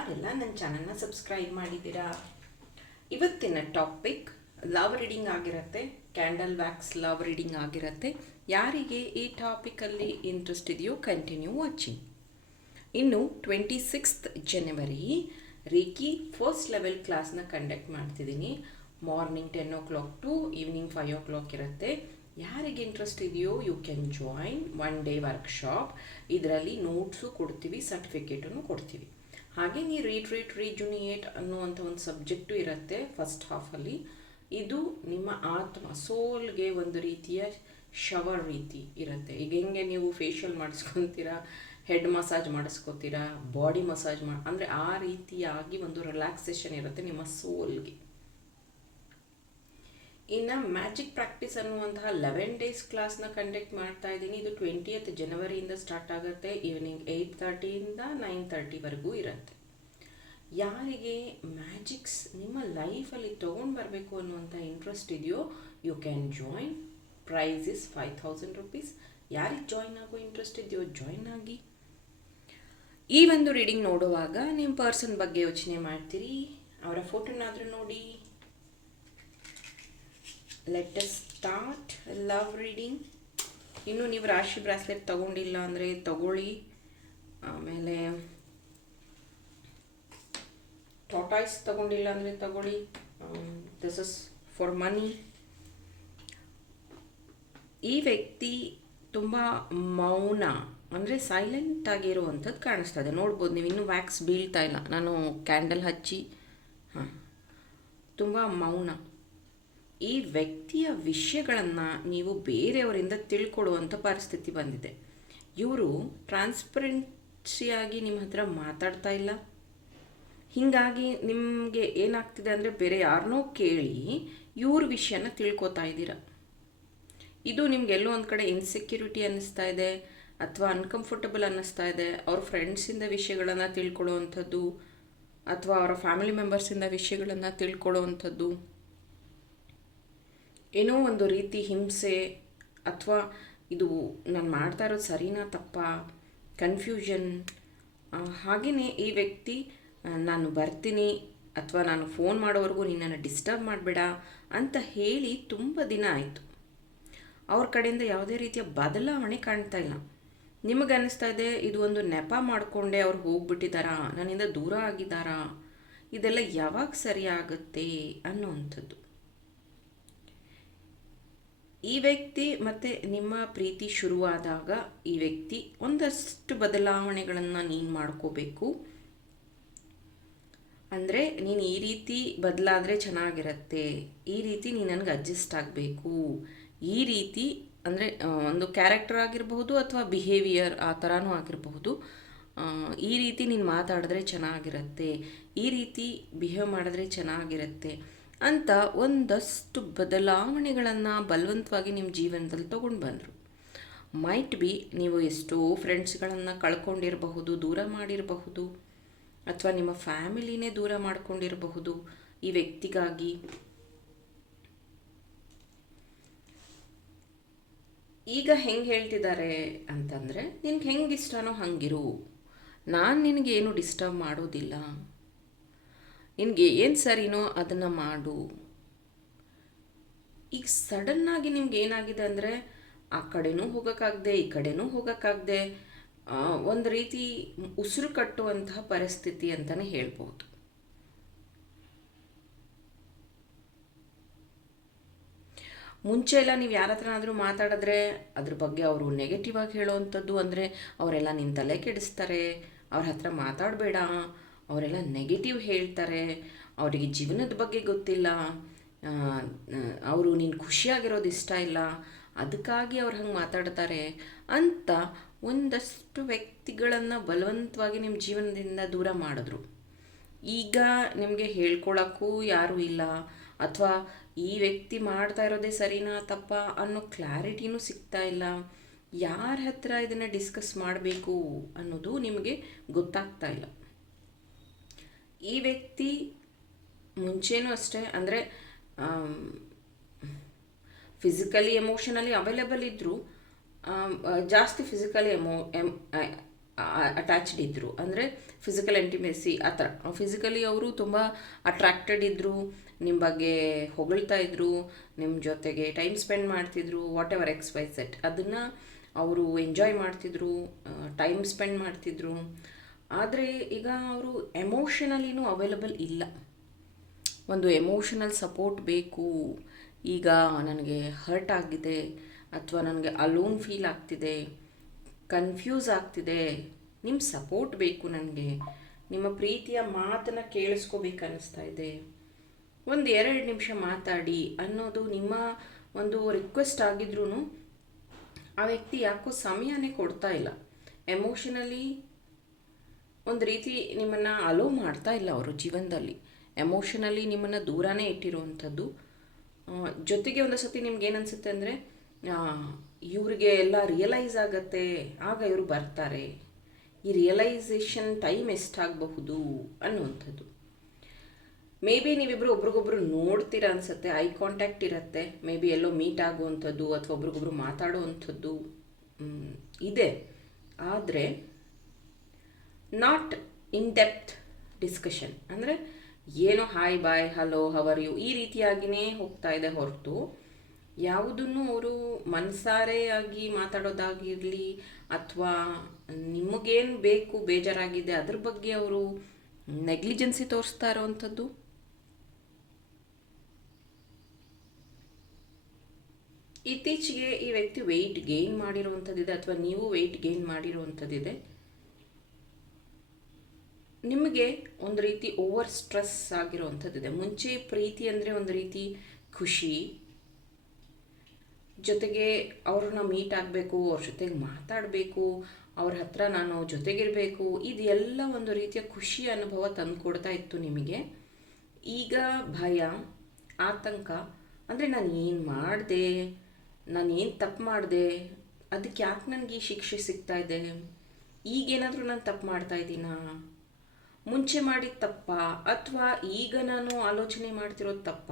ಯಾರೆಲ್ಲ ನನ್ನ ಚಾನಲ್ನ ಸಬ್ಸ್ಕ್ರೈಬ್ ಮಾಡಿದ್ದೀರಾ? ಇವತ್ತಿನ ಟಾಪಿಕ್ ಲವ್ ರೀಡಿಂಗ್ ಆಗಿರುತ್ತೆ, ಕ್ಯಾಂಡಲ್ ವ್ಯಾಕ್ಸ್ ಲವ್ ರೀಡಿಂಗ್ ಆಗಿರುತ್ತೆ. ಯಾರಿಗೆ ಈ ಟಾಪಿಕಲ್ಲಿ ಇಂಟ್ರೆಸ್ಟ್ ಇದೆಯೋ ಕಂಟಿನ್ಯೂ ವಾಚಿಂಗ್ ಇನ್ನು ಟ್ವೆಂಟಿ ಸಿಕ್ಸ್ತ್ ಜನವರಿ ರೀಕಿ ಫಸ್ಟ್ ಲೆವೆಲ್ ಕ್ಲಾಸ್ನ ಕಂಡಕ್ಟ್ ಮಾಡ್ತಿದ್ದೀನಿ. Morning ten o'clock to evening five o'clock ಇರುತ್ತೆ. ಯಾರಿಗೆ ಇಂಟ್ರೆಸ್ಟ್ ಇದೆಯೋ you can join one day workshop ಇದರಲ್ಲಿ ನೋಟ್ಸು ಕೊಡ್ತೀವಿ ಸರ್ಟಿಫಿಕೇಟನ್ನು ಕೊಡ್ತೀವಿ. ಹಾಗೆ ನೀವು ರೀಟ್ರೀಟ್ ರೀಜುನಿಯೇಟ್ ಅನ್ನುವಂಥ ಒಂದು ಸಬ್ಜೆಕ್ಟು ಇರುತ್ತೆ ಫಸ್ಟ್ ಹಾಫಲ್ಲಿ ಇದು ನಿಮ್ಮ ಆತ್ಮ ಸೋಲ್ಗೆ ಒಂದು ರೀತಿಯ ಶವರ್ ರೀತಿ ಇರುತ್ತೆ. ಈಗ ಹೆಂಗೆ ನೀವು ಫೇಶಿಯಲ್ ಮಾಡಿಸ್ಕೊತೀರಾ ಹೆಡ್ ಮಸಾಜ್ ಮಾಡಿಸ್ಕೋತೀರಾ ಬಾಡಿ ಮಸಾಜ್ ಮಾಡಿ ಅಂದರೆ ಆ ರೀತಿಯಾಗಿ ಒಂದು ರಿಲ್ಯಾಕ್ಸೇಷನ್ ಇರುತ್ತೆ ನಿಮ್ಮ ಸೋಲ್ಗೆ ಇನ್ನು ಮ್ಯಾಜಿಕ್ ಪ್ರಾಕ್ಟೀಸ್ ಅನ್ನುವಂತಹ ಲೆವೆನ್ ಡೇಸ್ ಕ್ಲಾಸ್ನ ಕಂಡಕ್ಟ್ ಮಾಡ್ತಾ ಇದ್ದೀನಿ. ಇದು ಟ್ವೆಂಟಿಯತ್ ಜನವರಿಯಿಂದ ಸ್ಟಾರ್ಟ್ ಆಗುತ್ತೆ. ಈವ್ನಿಂಗ್ ಏಯ್ಟ್ ತರ್ಟಿಯಿಂದ ನೈನ್ ತರ್ಟಿವರೆಗೂ ಇರುತ್ತೆ. ಯಾರಿಗೆ ಮ್ಯಾಜಿಕ್ಸ್ ನಿಮ್ಮ ಲೈಫಲ್ಲಿ ತೊಗೊಂಡು ಬರಬೇಕು ಅನ್ನುವಂಥ ಇಂಟ್ರೆಸ್ಟ್ ಇದೆಯೋ you can join price is five thousand rupees ಯಾರಿಗೆ ಜಾಯಿನ್ ಆಗೋ ಇಂಟ್ರೆಸ್ಟ್ ಇದೆಯೋ ಜಾಯಿನ್ ಆಗಿ. ಈ ಒಂದು ರೀಡಿಂಗ್ ನೋಡುವಾಗ ನಿಮ್ಮ ಪರ್ಸನ್ ಬಗ್ಗೆ ಯೋಚನೆ ಮಾಡ್ತೀರಿ. ಅವರ ಫೋಟೋನಾದರೂ ನೋಡಿ. Let us start love reading ಇನ್ನು ನೀವು ರಾಶಿ ಬ್ರಾಸ್ಲೆಟ್ ತಗೊಂಡಿಲ್ಲ ಅಂದರೆ ತಗೊಳ್ಳಿ. ಆಮೇಲೆ ಟಾಟಾಯ್ಸ್ ತಗೊಂಡಿಲ್ಲ ಅಂದರೆ ತಗೊಳ್ಳಿ. ದಿಸ್ ಇಸ್ ಫಾರ್ ಮನಿ ಈ ವ್ಯಕ್ತಿ ತುಂಬ ಮೌನ, ಅಂದರೆ ಸೈಲೆಂಟ್ ಆಗಿರುವಂಥದ್ದು ಇದೆ ನೋಡ್ಬೋದು ನೀವು, ಇನ್ನೂ ವ್ಯಾಕ್ಸ್ ಬೀಳ್ತಾ ಇಲ್ಲ. ನಾನು ಕ್ಯಾಂಡಲ್ ಹಚ್ಚಿ, ಹಾಂ, ತುಂಬ ಮೌನ. ಈ ವ್ಯಕ್ತಿಯ ವಿಷಯಗಳನ್ನು ನೀವು ಬೇರೆಯವರಿಂದ ತಿಳ್ಕೊಡುವಂಥ ಪರಿಸ್ಥಿತಿ ಬಂದಿದೆ. ಇವರು ಟ್ರಾನ್ಸ್ಪರೆನ್ಸಿಯಾಗಿ ನಿಮ್ಮ ಹತ್ರ ಮಾತಾಡ್ತಾ ಇಲ್ಲ. ಹೀಗಾಗಿ ನಿಮಗೆ ಏನಾಗ್ತಿದೆ ಅಂದರೆ ಬೇರೆ ಯಾರನ್ನೋ ಕೇಳಿ ಇವ್ರ ವಿಷಯನ ತಿಳ್ಕೊತಾ ಇದ್ದೀರ? ಇದು ನಿಮ್ಗೆ ಎಲ್ಲೋ ಒಂದು ಕಡೆ ಇನ್ಸೆಕ್ಯೂರಿಟಿ ಅನ್ನಿಸ್ತಾ ಇದೆ, ಅಥವಾ ಅನ್ಕಂಫರ್ಟಬಲ್ ಅನ್ನಿಸ್ತಾ ಇದೆ. ಅವ್ರ ಫ್ರೆಂಡ್ಸಿಂದ ವಿಷಯಗಳನ್ನು ತಿಳ್ಕೊಳ್ಳೋವಂಥದ್ದು ಅಥವಾ ಅವರ ಫ್ಯಾಮಿಲಿ ಮೆಂಬರ್ಸಿಂದ ವಿಷಯಗಳನ್ನು ತಿಳ್ಕೊಳ್ಳೋವಂಥದ್ದು ಏನೋ ಒಂದು ರೀತಿ ಹಿಂಸೆ ಅಥವಾ ಇದು ನಾನು ಮಾಡ್ತಾ ಇರೋದು ಸರಿನಾ, ತಪ್ಪ ಕನ್ಫ್ಯೂಷನ್ ಹಾಗೆಯೇ ಈ ವ್ಯಕ್ತಿ ನಾನು ಬರ್ತೀನಿ ಅಥವಾ ನಾನು ಫೋನ್ ಮಾಡೋವರೆಗೂ ನಿನ್ನನ್ನು ಡಿಸ್ಟರ್ಬ್ ಮಾಡಬೇಡ ಅಂತ ಹೇಳಿ ತುಂಬ ದಿನ ಆಯಿತು. ಅವ್ರ ಕಡೆಯಿಂದ ಯಾವುದೇ ರೀತಿಯ ಬದಲಾವಣೆ ಕಾಣ್ತಾ ಇಲ್ಲ. ನಿಮಗೆ ಅನ್ನಿಸ್ತಾ ಇದೆ, ಇದು ಒಂದು ನೆಪ ಮಾಡಿಕೊಂಡೆ ಅವ್ರು ಹೋಗ್ಬಿಟ್ಟಿದ್ದಾರಾ ನನ್ನಿಂದ ದೂರ ಆಗಿದ್ದಾರಾ ಇದೆಲ್ಲ ಯಾವಾಗ ಸರಿ ಆಗುತ್ತೆ ಅನ್ನೋವಂಥದ್ದು ಈ ವ್ಯಕ್ತಿ ಮತ್ತು ನಿಮ್ಮ ಪ್ರೀತಿ ಶುರುವಾದಾಗ ಈ ವ್ಯಕ್ತಿ ಒಂದಷ್ಟು ಬದಲಾವಣೆಗಳನ್ನು ನೀನು ಮಾಡ್ಕೋಬೇಕು. ಅಂದರೆ ನೀನು ಈ ರೀತಿ ಬದಲಾದರೆ ಚೆನ್ನಾಗಿರುತ್ತೆ. ಈ ರೀತಿ ನೀನು ನನಗೆ ಅಡ್ಜಸ್ಟ್ ಆಗಬೇಕು. ಈ ರೀತಿ ಅಂದರೆ ಒಂದು ಕ್ಯಾರೆಕ್ಟರ್ ಆಗಿರಬಹುದು ಅಥವಾ ಬಿಹೇವಿಯರ್ ಆ ಥರನೂ ಆಗಿರಬಹುದು. ಈ ರೀತಿ ನೀನು ಮಾತಾಡಿದ್ರೆ ಚೆನ್ನಾಗಿರುತ್ತೆ. ಈ ರೀತಿ ಬಿಹೇವ್ ಮಾಡಿದ್ರೆ ಚೆನ್ನಾಗಿರುತ್ತೆ. ಅಂತ ಒಂದಷ್ಟು ಬದಲಾವಣೆಗಳನ್ನು ಬಲವಂತವಾಗಿ ನಿಮ್ಮ ಜೀವನದಲ್ಲಿ ತೊಗೊಂಡು ಬಂದರು. ಮೈಟ್ ಬಿ ನೀವು ಎಷ್ಟೋ ಫ್ರೆಂಡ್ಸ್ಗಳನ್ನು ಕಳ್ಕೊಂಡಿರಬಹುದು, ದೂರ ಮಾಡಿರಬಹುದು, ಅಥವಾ ನಿಮ್ಮ ಫ್ಯಾಮಿಲಿನೇ ದೂರ ಮಾಡ್ಕೊಂಡಿರಬಹುದು, ಈ ವ್ಯಕ್ತಿಗಾಗಿ. ಈಗ ಹೆಂಗೆ ಹೇಳ್ತಿದ್ದಾರೆ ಅಂತಂದರೆ, ನಿನಗೆ ಹೆಂಗೆ ಇಷ್ಟನೋ ಹಂಗಿರು. ನಾನು ನಿನಗೇನು ಡಿಸ್ಟರ್ಬ್ ಮಾಡೋದಿಲ್ಲ. ನಿನಗೆ ಏನು ಸರಿನೋ ಅದನ್ನು ಮಾಡು. ಈಗ ಸಡನ್ನಾಗಿ ನಿಮ್ಗೆ ಏನಾಗಿದೆ ಅಂದರೆ, ಆ ಕಡೆನೂ ಹೋಗೋಕ್ಕಾಗದೆ, ಈ ಕಡೆನೂ ಹೋಗೋಕ್ಕಾಗದೆ ಒಂದು ರೀತಿ ಉಸಿರು ಕಟ್ಟುವಂತಹ ಪರಿಸ್ಥಿತಿ ಅಂತಲೇ ಹೇಳ್ಬೋದು ಮುಂಚೆ ಎಲ್ಲ ನೀವು ಯಾರ ಹತ್ರನಾದರೂ ಮಾತಾಡಿದ್ರೆ ಅದ್ರ ಬಗ್ಗೆ ಅವರು ನೆಗೆಟಿವ್ ಆಗಿ ಹೇಳೋವಂಥದ್ದು ಅಂದರೆ, ಅವರೆಲ್ಲ ನಿನ್ನ ತಲೆ ಕೆಡಿಸ್ತಾರೆ, ಅವ್ರ ಹತ್ರ ಮಾತಾಡಬೇಡ ಅವರೆಲ್ಲ ನೆಗೆಟಿವ್ ಹೇಳ್ತಾರೆ. ಅವರಿಗೆ ಜೀವನದ ಬಗ್ಗೆ ಗೊತ್ತಿಲ್ಲ. ಅವರು ನೀನು ಖುಷಿಯಾಗಿರೋದು ಇಷ್ಟ ಇಲ್ಲ. ಅದಕ್ಕಾಗಿ ಅವ್ರು ಹಂಗೆ ಮಾತಾಡ್ತಾರೆ ಅಂತ ಒಂದಷ್ಟು ವ್ಯಕ್ತಿಗಳನ್ನು ಬಲವಂತವಾಗಿ ನಿಮ್ಮ ಜೀವನದಿಂದ ದೂರ ಮಾಡಿದ್ರು. ಈಗ ನಿಮಗೆ ಹೇಳ್ಕೊಳಕ್ಕೂ ಯಾರೂ ಇಲ್ಲ. ಅಥವಾ ಈ ವ್ಯಕ್ತಿ ಮಾಡ್ತಾ ಇರೋದೇ ಸರಿನಾ ತಪ್ಪ ಅನ್ನೋ ಕ್ಲಾರಿಟಿನೂ ಸಿಗ್ತಾ ಇಲ್ಲ. ಯಾರ ಹತ್ರ ಇದನ್ನು ಡಿಸ್ಕಸ್ ಮಾಡಬೇಕು ಅನ್ನೋದು ನಿಮಗೆ ಗೊತ್ತಾಗ್ತಾ ಇಲ್ಲ. ಈ ವ್ಯಕ್ತಿ ಮುಂಚೆನೂ ಅಷ್ಟೇ, ಅಂದರೆ ಫಿಸಿಕಲಿ ಎಮೋಷನಲಿ ಅವೈಲೇಬಲ್ ಇದ್ದರು ಜಾಸ್ತಿ ಫಿಸಿಕಲಿ ಎಮೋ ಎಂ ಅಟ್ಯಾಚ್ಡ್ ಇದ್ದರು ಅಂದರೆ ಫಿಸಿಕಲ್ ಎಂಟಿಮೆಸಿ ಆ ಥರ. ಫಿಸಿಕಲಿ ಅವರು ತುಂಬ ಅಟ್ರಾಕ್ಟೆಡ್ ಇದ್ದರು ನಿಮ್ಮ ಬಗ್ಗೆ ಹೊಗಳ್ತಾ ಇದ್ದರು ನಿಮ್ಮ ಜೊತೆಗೆ ಟೈಮ್ ಸ್ಪೆಂಡ್ ಮಾಡ್ತಿದ್ರು whatever X Y set ಅದನ್ನು ಅವರು ಎಂಜಾಯ್ ಮಾಡ್ತಿದ್ರು ಟೈಮ್ ಸ್ಪೆಂಡ್ ಮಾಡ್ತಿದ್ರು. ಆದರೆ ಈಗ ಅವರು ಎಮೋಷನಲಿನೂ ಅವೈಲಬಲ್ ಇಲ್ಲ. ಒಂದು ಎಮೋಷನಲ್ ಸಪೋರ್ಟ್ ಬೇಕು, ಈಗ ನನಗೆ ಹರ್ಟ್ ಆಗಿದೆ, ಅಥವಾ ನನಗೆ ಅಲೋನ್ ಫೀಲ್ ಆಗ್ತಿದೆ ಕನ್ಫ್ಯೂಸ್ ಆಗ್ತಿದೆ ನಿಮ್ಮ ಸಪೋರ್ಟ್ ಬೇಕು ನನಗೆ, ನಿಮ್ಮ ಪ್ರೀತಿಯ ಮಾತನ್ನು ಕೇಳಿಸ್ಕೋಬೇಕು ಅನ್ನಿಸ್ತಾ ಇದೆ. ಒಂದು ಎರಡು ನಿಮಿಷ ಮಾತಾಡಿ ಅನ್ನೋದು ನಿಮ್ಮ ಒಂದು ರಿಕ್ವೆಸ್ಟ್ ಆಗಿದ್ರೂ ಆ ವ್ಯಕ್ತಿ ಯಾಕೋ ಸಮಯನೇ ಕೊಡ್ತಾ ಇಲ್ಲ. ಎಮೋಷನಲಿ ಒಂದು ರೀತಿ ನಿಮ್ಮನ್ನು ಅಲೋ ಮಾಡ್ತಾ ಇಲ್ಲ ಅವರು ಜೀವನದಲ್ಲಿ. ಎಮೋಷನಲಿ ನಿಮ್ಮನ್ನು ದೂರನೇ ಇಟ್ಟಿರುವಂಥದ್ದು. ಜೊತೆಗೆ ಒಂದು ಸತಿ ನಿಮ್ಗೆ ಏನು ಅನಿಸುತ್ತೆ ಅಂದರೆ ಇವರಿಗೆ ಎಲ್ಲ ರಿಯಲೈಸ್ ಆಗತ್ತೆ, ಆಗ ಇವರು ಬರ್ತಾರೆ. ಈ ರಿಯಲೈಸೇಷನ್ ಟೈಮ್ ಎಷ್ಟಾಗಬಹುದು ಅನ್ನುವಂಥದ್ದು. ಮೇ ಬಿ ನೀವಿಬ್ಬರು ಒಬ್ರಿಗೊಬ್ರು ನೋಡ್ತೀರಾ ಅನ್ಸುತ್ತೆ ಐ ಕಾಂಟ್ಯಾಕ್ಟ್ ಇರುತ್ತೆ. ಮೇ ಬಿ ಎಲ್ಲೋ ಮೀಟ್ ಆಗುವಂಥದ್ದು ಅಥವಾ ಒಬ್ರಿಗೊಬ್ರು ಮಾತಾಡುವಂಥದ್ದು ಇದೆ. ಆದರೆ ನಾಟ್ ಇನ್ ಡೆಪ್ತ್ ಡಿಸ್ಕಷನ್ ಅಂದರೆ, ಏನೋ hi bye hello how are you ಈ ರೀತಿಯಾಗಿಯೇ ಹೋಗ್ತಾ ಇದೆ ಹೊರತು. ಯಾವುದನ್ನು ಅವರು ಮನಸಾರೆಯಾಗಿ ಮಾತಾಡೋದಾಗಿರಲಿ ಅಥವಾ ನಿಮಗೇನು ಬೇಕು, ಬೇಜಾರಾಗಿದೆ, ಅದ್ರ ಬಗ್ಗೆ ಅವರು ನೆಗ್ಲಿಜೆನ್ಸಿ ತೋರಿಸ್ತಾ ಇರೋವಂಥದ್ದು? ಇತ್ತೀಚೆಗೆ ಈ ವ್ಯಕ್ತಿ ವೆಯ್ಟ್ ಗೇನ್ ಮಾಡಿರುವಂಥದ್ದಿದೆ ಅಥವಾ ನೀವು ವೆಯ್ಟ್ ಗೇನ್ ಮಾಡಿರುವಂಥದ್ದಿದೆ. ನಿಮಗೆ ಒಂದು ರೀತಿ ಓವರ್ ಸ್ಟ್ರೆಸ್ ಆಗಿರುವಂಥದ್ದಿದೆ. ಮುಂಚೆ ಪ್ರೀತಿ ಅಂದರೆ ಒಂದು ರೀತಿ ಖುಷಿ, ಜೊತೆಗೆ ಅವ್ರನ್ನ ಮೀಟ್ ಆಗಬೇಕು, ಅವ್ರ ಜೊತೆಗೆ ಮಾತಾಡಬೇಕು, ಅವ್ರ ಹತ್ರ ನಾನು ಜೊತೆಗಿರಬೇಕು, ಇದೆಲ್ಲ ಒಂದು ರೀತಿಯ ಖುಷಿ ಅನುಭವ ತಂದುಕೊಡ್ತಾ ಇತ್ತು ನಿಮಗೆ. ಈಗ ಭಯ, ಆತಂಕ, ಅಂದರೆ ನಾನು ಏನು ಮಾಡಿದೆ, ನಾನು ಏನು ತಪ್ಪು ಮಾಡಿದೆ, ಅದಕ್ಕೆ ಯಾಕೆ ನನಗೆ ಈ ಶಿಕ್ಷೆ ಸಿಗ್ತಾ ಇದೆ? ಈಗೇನಾದರೂ ನಾನು ತಪ್ಪು ಮಾಡ್ತಾ ಇದ್ದೀನಾ? ಮುಂಚೆ ಮಾಡಿದ ತಪ್ಪ ಅಥವಾ ಈಗ ನಾನು ಆಲೋಚನೆ ಮಾಡ್ತಿರೋದು ತಪ್ಪ?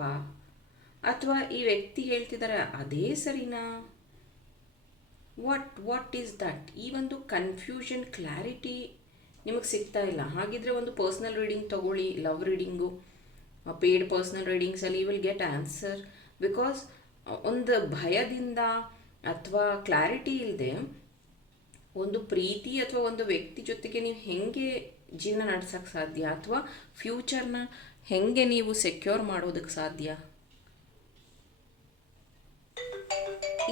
ಅಥವಾ ಈ ವ್ಯಕ್ತಿ ಹೇಳ್ತಿದ್ದಾರೆ ಅದೇ ಸರಿನಾ? ವಾಟ್ ವಾಟ್ ಈಸ್ ದಟ್ ಈ ಒಂದು ಕನ್ಫ್ಯೂಷನ್ ಕ್ಲಾರಿಟಿ ನಿಮಗೆ ಸಿಗ್ತಾ ಇಲ್ಲ. ಹಾಗಿದ್ರೆ ಒಂದು ಪರ್ಸ್ನಲ್ ರೀಡಿಂಗ್ ತಗೊಳ್ಳಿ ಲವ್ ರೀಡಿಂಗು ಪೇಯ್ಡ್ ಪರ್ಸ್ನಲ್ ರೀಡಿಂಗ್ಸಲ್ಲಿ ವಿಲ್ ಗೆಟ್ ಆನ್ಸರ್ ಬಿಕಾಸ್ ಒಂದು ಭಯದಿಂದ ಅಥವಾ ಕ್ಲಾರಿಟಿ ಇಲ್ಲದೆ ಒಂದು ಪ್ರೀತಿ ಅಥವಾ ಒಂದು ವ್ಯಕ್ತಿ ಜೊತೆಗೆ ನೀವು ಹೆಂಗೆ ಜೀವನ ನಡೆಸೋಕ್ಕೆ ಸಾಧ್ಯ ಅಥವಾ ಫ್ಯೂಚರ್ನ ಹೆಂಗೆ ನೀವು ಸೆಕ್ಯೂರ್ ಮಾಡೋದಕ್ಕೆ ಸಾಧ್ಯ?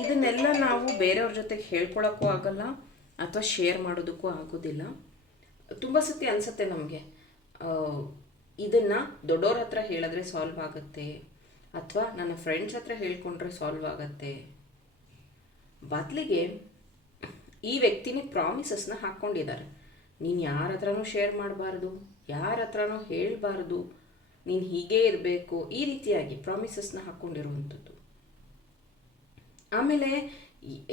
ಇದನ್ನೆಲ್ಲ ನಾವು ಬೇರೆಯವ್ರ ಜೊತೆಗೆ ಹೇಳ್ಕೊಳಕ್ಕೂ ಆಗಲ್ಲ, ಅಥವಾ ಶೇರ್ ಮಾಡೋದಕ್ಕೂ ಆಗೋದಿಲ್ಲ. ತುಂಬ ಸತಿ ಅನಿಸುತ್ತೆ ನಮಗೆ. ಇದನ್ನು ದೊಡ್ಡವ್ರ ಹತ್ರ ಹೇಳಿದ್ರೆ ಸಾಲ್ವ್ ಆಗುತ್ತೆ, ಅಥವಾ ನನ್ನ ಫ್ರೆಂಡ್ಸ್ ಹತ್ರ ಹೇಳ್ಕೊಂಡ್ರೆ ಸಾಲ್ವ್ ಆಗುತ್ತೆ. ಬದಲಿಗೆ ಈ ವ್ಯಕ್ತಿನೇ ಪ್ರಾಮಿಸಸ್ನ ಹಾಕ್ಕೊಂಡಿದ್ದಾರೆ ನೀನು ಯಾರ ಹತ್ರನೂ ಶೇರ್ ಮಾಡಬಾರ್ದು, ಯಾರ ಹತ್ರನೂ ಹೇಳಬಾರ್ದು. ನೀನು ಹೀಗೇ ಇರಬೇಕು, ಈ ರೀತಿಯಾಗಿ ಪ್ರಾಮಿಸಸ್ನ ಹಾಕ್ಕೊಂಡಿರುವಂಥದ್ದು ಆಮೇಲೆ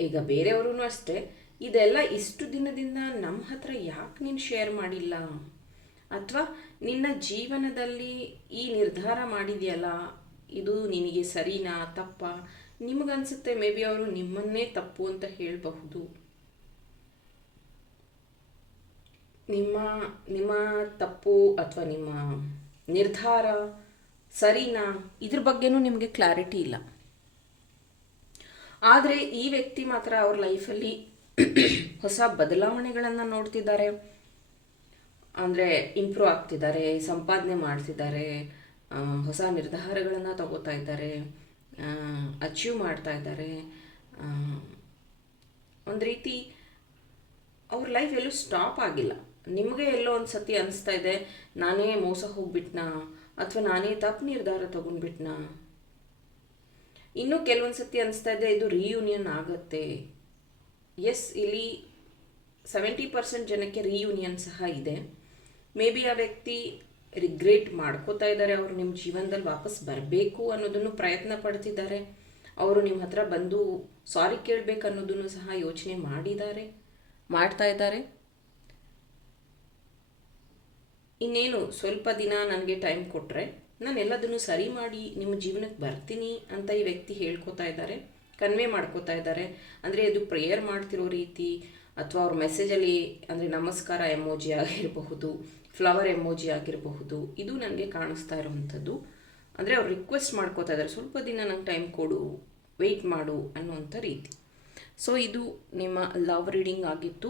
ಈಗ ಬೇರೆಯವರು ಅಷ್ಟೇ, ಇದೆಲ್ಲ ಇಷ್ಟು ದಿನದಿಂದ ನಮ್ಮ ಹತ್ರ ಯಾಕೆ ನೀನು ಶೇರ್ ಮಾಡಿಲ್ಲ? ಅಥವಾ ನಿನ್ನ ಜೀವನದಲ್ಲಿ ಈ ನಿರ್ಧಾರ ಮಾಡಿದೆಯಲ್ಲ, ಇದು ನಿನಗೆ ಸರಿನಾ, ತಪ್ಪ? ನಿಮಗನ್ಸುತ್ತೆ ಮೇ ಬಿ ಅವರು ನಿಮ್ಮನ್ನೇ ತಪ್ಪು ಅಂತ ಹೇಳಬಹುದು. ನಿಮ್ಮ ನಿಮ್ಮ ತಪ್ಪು ಅಥವಾ ನಿಮ್ಮ ನಿರ್ಧಾರ ಸರಿನಾ? ಇದ್ರ ಬಗ್ಗೆನೂ ನಿಮಗೆ ಕ್ಲಾರಿಟಿ ಇಲ್ಲ. ಆದರೆ ಈ ವ್ಯಕ್ತಿ ಮಾತ್ರ ಅವ್ರ ಲೈಫಲ್ಲಿ ಹೊಸ ಬದಲಾವಣೆಗಳನ್ನು ನೋಡ್ತಿದ್ದಾರೆ. ಅಂದರೆ ಇಂಪ್ರೂವ್ ಆಗ್ತಿದ್ದಾರೆ, ಸಂಪಾದನೆ ಮಾಡ್ತಿದ್ದಾರೆ ಹೊಸ ನಿರ್ಧಾರಗಳನ್ನು ತಗೋತಾ ಇದ್ದಾರೆ ಅಚೀವ್ ಮಾಡ್ತಾ ಇದ್ದಾರೆ. ಒಂದು ರೀತಿ ಅವ್ರ ಲೈಫ್ ಎಲ್ಲೂ ಸ್ಟಾಪ್ ಆಗಿಲ್ಲ. ನಿಮಗೆ ಎಲ್ಲೋ ಒಂದು ಸತಿ ಅನಿಸ್ತಾ ಇದೆ, ನಾನೇ ಮೋಸ ಹೋಗ್ಬಿಟ್ನಾ? ಅಥವಾ ನಾನೇ ತಪ್ಪು ನಿರ್ಧಾರ ತಗೊಂಡ್ಬಿಟ್ನಾ? ಇನ್ನೂ ಕೆಲವೊಂದು ಸತಿ ಅನಿಸ್ತಾ ಇದೆ, ಇದು ರೀಯೂನಿಯನ್ ಆಗತ್ತೆ. ಎಸ್ ಇಲ್ಲಿ ಸೆವೆಂಟಿ ಪರ್ಸೆಂಟ್ ಜನಕ್ಕೆ ರಿಯೂನಿಯನ್ ಸಹ ಇದೆ. ಮೇ ಬಿ ಆ ವ್ಯಕ್ತಿ ರಿಗ್ರೆಟ್ ಮಾಡ್ಕೋತಾ ಇದ್ದಾರೆ, ಅವರು ನಿಮ್ಮ ಜೀವನದಲ್ಲಿ ವಾಪಸ್ ಬರಬೇಕು ಅನ್ನೋದನ್ನು ಪ್ರಯತ್ನ ಪಡ್ತಿದ್ದಾರೆ. ಅವರು ನಿಮ್ಮ ಹತ್ರ ಬಂದು ಸಾರಿ ಕೇಳಬೇಕು ಅನ್ನೋದನ್ನು ಸಹ ಯೋಚನೆ ಮಾಡಿದ್ದಾರೆ, ಮಾಡ್ತಾ ಇದ್ದಾರೆ. ಇನ್ನೇನು ಸ್ವಲ್ಪ ದಿನ ನನಗೆ ಟೈಮ್ ಕೊಟ್ಟರೆ ನಾನು ಎಲ್ಲದನ್ನು ಸರಿ ಮಾಡಿ ನಿಮ್ಮ ಜೀವನಕ್ಕೆ ಬರ್ತೀನಿ ಅಂತ ಈ ವ್ಯಕ್ತಿ ಹೇಳ್ಕೊತಾ ಇದ್ದಾರೆ ಕನ್ವೆ ಮಾಡ್ಕೋತಾ ಇದ್ದಾರೆ. ಅಂದರೆ ಅದು ಪ್ರೇಯರ್ ಮಾಡ್ತಿರೋ ರೀತಿ ಅಥವಾ ಅವ್ರ ಮೆಸೇಜಲ್ಲಿ ಅಂದರೆ ನಮಸ್ಕಾರ ಎಮೋಜಿ ಆಗಿರಬಹುದು ಫ್ಲವರ್ ಎಮೋಜಿ ಆಗಿರಬಹುದು, ಇದು ನನಗೆ ಕಾಣಿಸ್ತಾ ಇರೋವಂಥದ್ದು. ಅಂದರೆ ಅವ್ರು ರಿಕ್ವೆಸ್ಟ್ ಮಾಡ್ಕೋತಾ ಇದ್ದಾರೆ, ಸ್ವಲ್ಪ ದಿನ ನಂಗೆ ಟೈಮ್ ಕೊಡು ವೆಯ್ಟ್ ಮಾಡು ಅನ್ನುವಂಥ ರೀತಿ. ಸೊ ಇದು ನಿಮ್ಮ ಲವ್ ರೀಡಿಂಗ್ ಆಗಿತ್ತು.